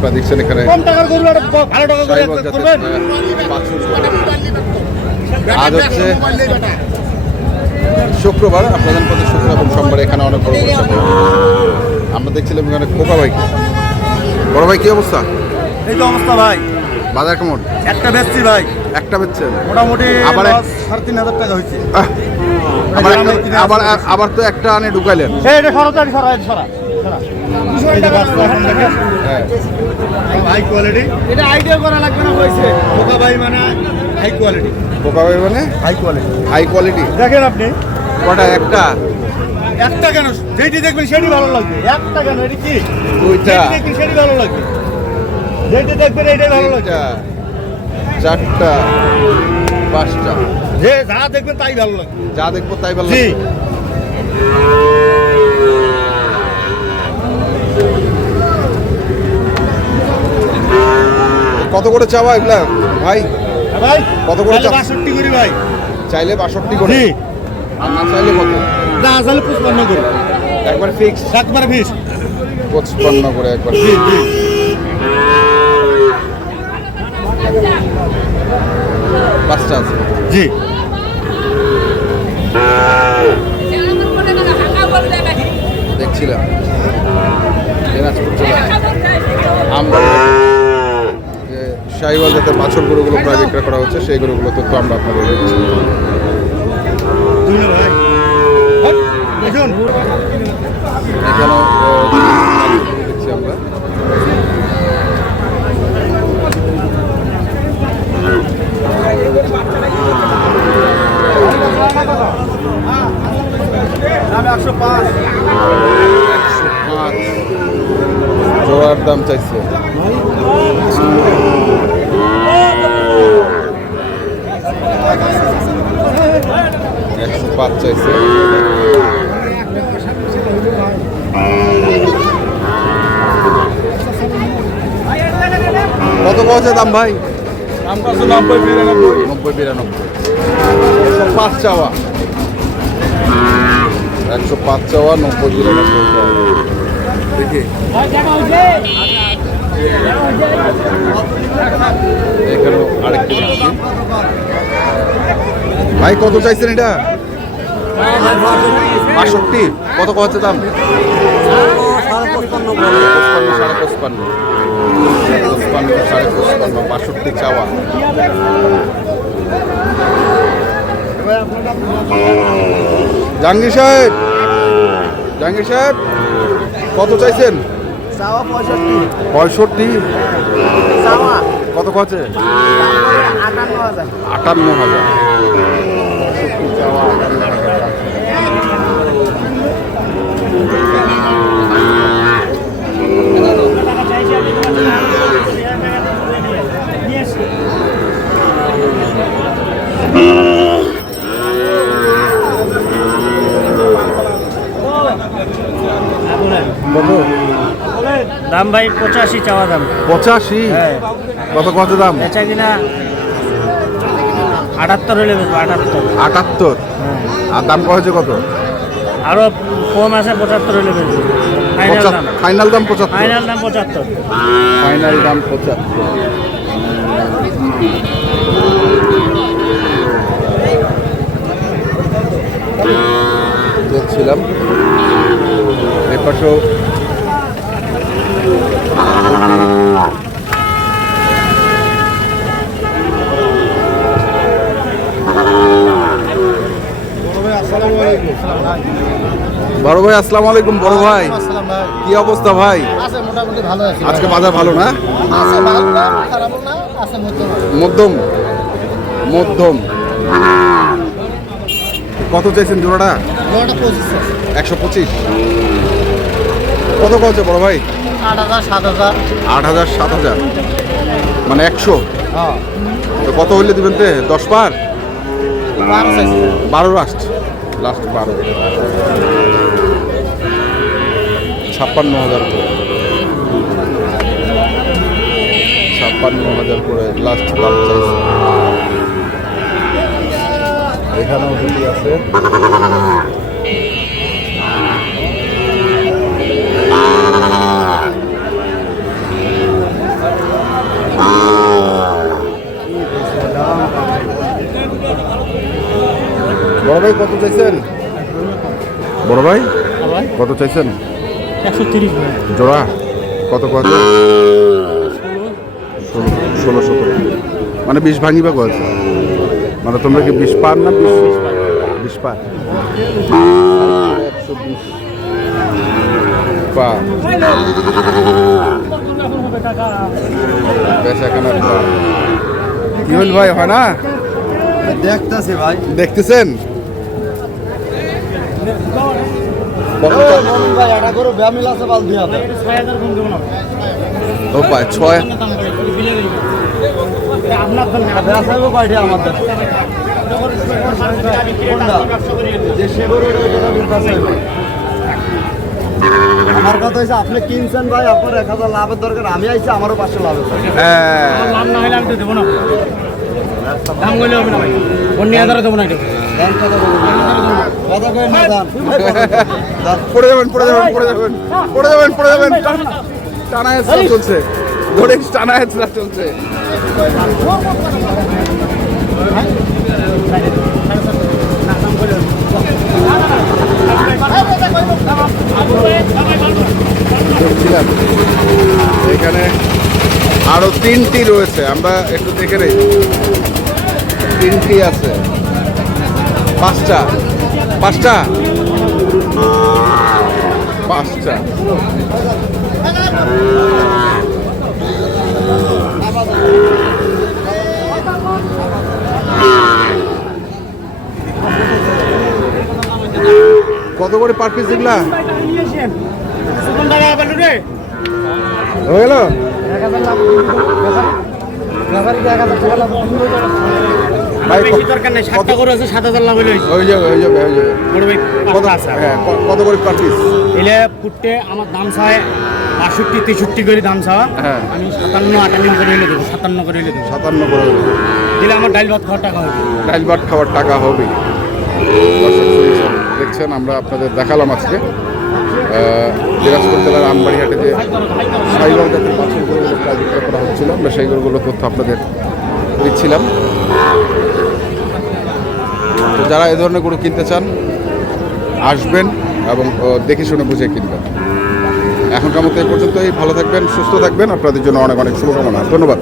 আপনারা দেখছেন এখানে আজ হচ্ছে শুক্রবার, আপনাদের প্রতি শুক্রবার এবং সোমবার এখানে অনেক বড় বড় ছাগল। আমরা দেখছিলাম এখানে কোকা ভাই। বড় ভাই কি অবস্থা? এই তো অবস্থা ভাই। বাজার কেমন? একটা বেচছি ভাই, একটা বেচছেন মোটামুটি আবার 3,500 টাকা হয়েছে। আবার তো একটা আনে ঢুকাইলেন। হাই কোয়ালিটি, এটা আইডিয়া করা লাগবে না কইছে। কোকা ভাই মানে হাই কোয়ালিটি। কোকা ভাই মানে হাই কোয়ালিটি, হাই কোয়ালিটি। দেখেন আপনি কটা? একটা কেন? যেটি দেখবেন সেটি ভালো লাগবে। একটা কেন? এটা কি? দুইটা দেখবেন সেটি ভালো লাগবে। যেটি দেখবেন এটাই ভালো লাগবে। চারটা, পাঁচটা, যে যা দেখবেন তাই ভালো লাগবে। যা দেখবো তাই ভালো জি। লাগবে। কত করে চাওয়া এগুলা ভাই? ভাই কত করে? 62 করি ভাই। চাইলে 62 করে, জি। আর না চাইলে কত? না চাইলে 55 করি। একবার ফিক্স, একবারে ফিক্স 55 করে একবার। জি জি। পাঁচটা আছে। জি। দেখছিলাম দিনাজপুর জেলা আমরা যে শাহিওয়াল জাতের বাছুর গরুগুলো প্রায় বিক্রয় করা হচ্ছে, সেই গরুগুলো তথ্য আমরা আপনাদের দিচ্ছি। এখানেও দেখছি আমরা। জোড়ার দাম চাইছে 105 চাইছে। কত কছে দাম ভাই? দাম কত? 90 92 105 চাওয়া, 105 চাওয়া, 90 92 চাওয়া। দেখি এখানেও আরেকটি দেখছি। ভাই কত চাইছেন এটা? 65। কত হচ্ছে দাম? 55, 62 চাওয়া। জাহাঙ্গীর সাহেব, কত চাইছেন? 65। কত হচ্ছে? 58,000। দাম ভাই 85 চাওয়া দাম। 85? কত কত দাম? বেচা কিনা 78 হলে 78। আর দাম কয়েছে কত? আরো কম আছে, 75 হলে বেচবো। ফাইনাল দাম 75। ফাইনাল দাম 75। ফাইনাল দাম 75। দেখছিলাম এপাশেও বড় ভাই আসসালামু আলাইকুম। বড় ভাই কি অবস্থা ভাই? মোটামুটি ভালো আছে। আজকে বাজার ভালো না? মধ্যম। কত চাইছেন জোড়াটা? 125। কত কত বড় ভাই? 8,000 7,000। 8,000 7,000 মানে 100। তো কত হইলে দিবেন? 10 পার? 12 লাস্ট 12। 56,000 করে, 56,000 করে লাস্ট দাম চাইছে। এখানেও দুটি আছে। বড় ভাই কত চাইছেন? বড় ভাই কত চাইছেন? 130 জোড়া কত কত? 16-17 মানে 20 ভাঙিবা কত? মানে তোমরা কি 20 পার না 20 পার? 120 পা বেচাখানার পা। কি হল ভাই, হয় না? দেখতেছি ভাই। দেখতেছেন ভাই এটা করে ব্যামিল আছে বাল দিয়া দেয়। ও ভাই 6 বেসাইবো কয়টি আমাদের কোনটা দেশি গরু বেসাইবো। আমার কথা হচ্ছে আপনি কিনছেন ভাই, আপনার 1000 লাভের দরকার, আমি আইছি আমারও 500 লাভ আছে। হ্যাঁ লাভ না হলে আমি তো দেবো না, দাম বলে হবে না ভাই, অন্য হাজারে দেবো না এটা। কথা কই না দাম পড়ে যাবেন টানা হেঁচড়া চলছে, ধরে টানা হেঁচড়া চলছে। দেখছিলাম এখানে আরো 3টি রয়েছে, আমরা একটু দেখে নেই। 3টি আছে, 5টা 5টা কত করে পার পিস এগুলা হয়ে গেল? ভাই বেশি দরকার নাই, 7টা করে আছে, 7000 লাভ হইলে হয়ে যাবে বড় ভাই কত? আছে। হ্যাঁ কত করে পার পিস? এলে ফুটতে আমার দাম চায় 62-63 করে দাম চাওয়া, হ্যাঁ আমি 57-58 করে হইলে দেবো, 57 করে হইলে দেবো। 57 করে দিলে আমার ডাইল ভাত খাওয়ার টাকা হবে। ডাইল ভাত খাওয়ার টাকা হবে। দেখছেন আমরা আপনাদের দেখালাম আজকে দিনাজপুর জেলার আমবাড়িহাটে যে সাইবার জাতের বাছুর গরুগুলো প্রায় বিক্রয় করা হচ্ছিল, আমরা সেই গরুগুলোর তথ্য আপনাদের দিচ্ছিলাম। তো যারা এ ধরনের গরু কিনতে চান আসবেন এবং দেখে শুনে বুঝে কিনবেন। এখনকার মতো এই পর্যন্তই, ভালো থাকবেন, সুস্থ থাকবেন, আপনাদের জন্য অনেক অনেক শুভকামনা, ধন্যবাদ।